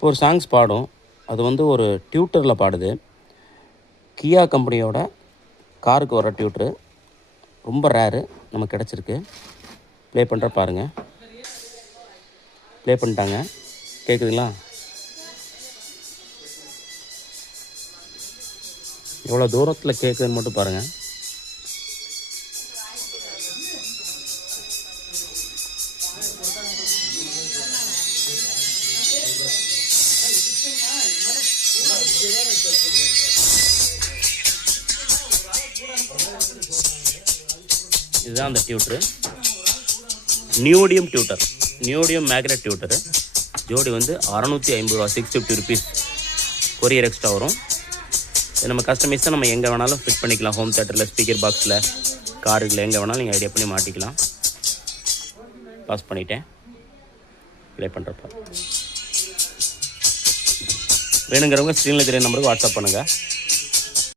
இப்போ ஒரு சாங்ஸ் பாடும். அது வந்து ஒரு டியூட்டரில் பாடுது. கியா கம்பெனியோட காருக்கு வர டியூட்ரு. ரொம்ப ரேரு, நமக்கு கிடச்சிருக்கு. ப்ளே பண்ணுற பாருங்கள். ப்ளே பண்ணிட்டாங்க. கேட்குதுங்களா? எவ்வளோ தூரத்தில் கேட்குதுன்னு மட்டும் பாருங்கள். இதுதான் அந்த டியூட்ரு. நியோடியம் டியூட்டர், நியோடியம் மேக்னெட் டியூட்டரு. ஜோடி வந்து 650 ரூபா, 650 ருபீஸ். கொரியர் எக்ஸ்ட்ரா வரும். இது நம்ம கஸ்டமைஸாக நம்ம எங்கே வேணாலும் ஃபிட் பண்ணிக்கலாம். ஹோம் தேட்டரில், ஸ்பீக்கர் பாக்ஸில், காருக்குள்ள எங்கே வேணாலும் நீங்கள் ஐடியா பண்ணி மாட்டிக்கலாம். பாஸ் பண்ணிட்டேன். ப்ளே பண்ணுறப்ப வேணுங்கிறவங்க ஸ்க்ரீனில் தெரிய நம்பருக்கு வாட்ஸ்அப் பண்ணுங்கள்.